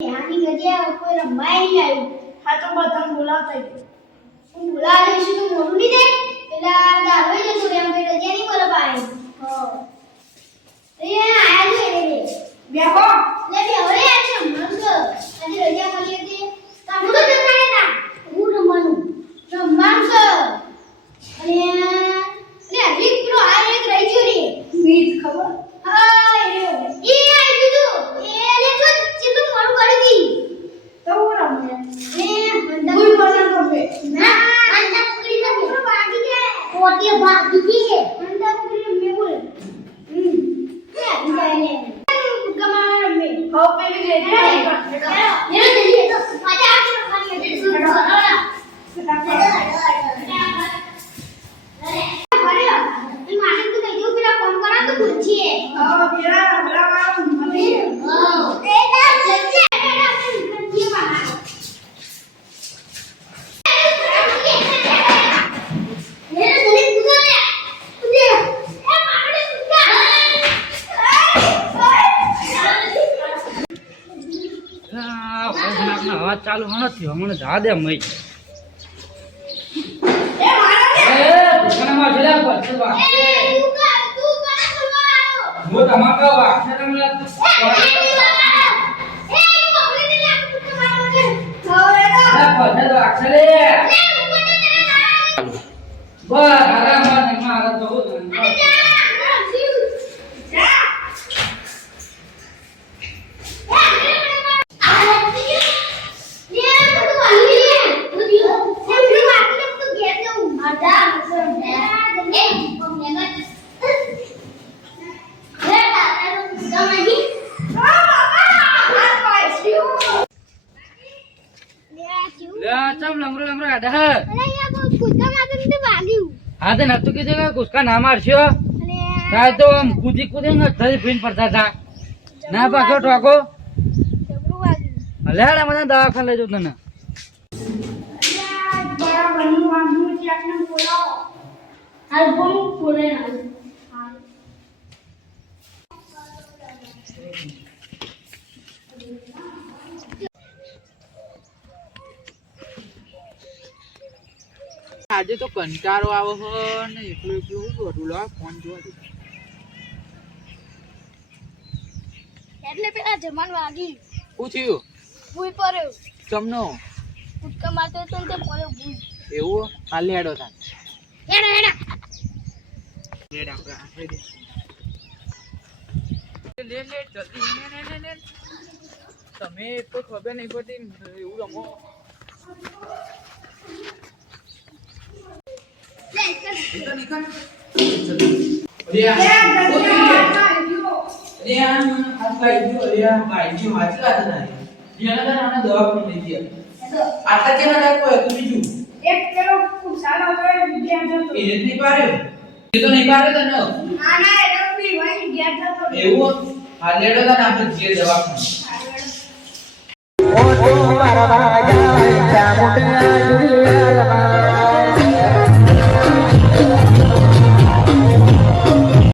ત્યાંની જગ્યાએ કોઈ રમાય નહીં આવ્યું. હા તો બધા બોલાવતા હું બોલાવી જઈશું તો મોડું નહીં થાય પેલા દારૂ જતું રહે એમ કઈ રજા નહીં બોલો પાડે એ આયા છે રે બેહો લે બે હવે આ છે મંગ આજે રજા મળી હતી તમે તો જતા રહેતા હું રમવાનું રમવાનું છે અને લે હજી પેલો આ એક રહી ગયો રે મીત ખબર હા એ રહ્યો. એ આવી ગયું તું. એ લે જો ચેટલું મોડું કરી દી તો હું રમે ને મંદા કોઈ પસંદ રમે ના મંદા પકડી લે પૂરો ભાગી જાય પોતે ભાગી ગઈ મંદા પકડી લે બોલ હમ લે આવી જાય ને ગમા રમે હવે પેલી હેલો હેડો. હેલો જલ્દી તો મજા આવશે રમવાની એટલે શું કરો હવે પેલા બોલાવવા મને આ ભોજનાકનો અવાજ ચાલુ હમણાં થયો હમણાં જા દે મય એ મારા ને એ દુકાનમાં ભેલા પર છે બા હું તમાકા વાક્ષે તમને હવે તો આ પધે તો અક્ષરે બસ આરામમાં ને મારા તો આડા હે. તે નતું કીધું કે કુસકા ના મારશો? તાય તો આમ કૂદી કૂદી ને થઈ ફીન પડતા હતા. ના પાછો ઠોકો? લે હેડા મને દવાખાને લઈ જવું તને. બરાબર હું વાંધું આજે તો કંટાળો આવો હો ને એકલું એકલું શું હતું લો ફોન જોવા દે. એટલે પેલા જમાન વાગી. શું થયું? ભૂલ પડ્યો. ચમનો? કૂદકા મારતો તો તે પડ્યો ભૂલ એવું? હાલ હેડો થાય હેડા હેડા. લેડ આપણે આપણે દે લે લે જલ્દી તમે તો ખબર નહીં પડતી એવું રમો. इधर निकल रिया रिया આટલા ઇજો રિયા બાઈજી વાંચી વાત ના રિયા ના આના દવા પણ લઈ ગયા આટલા જે એવું હાલેડો તને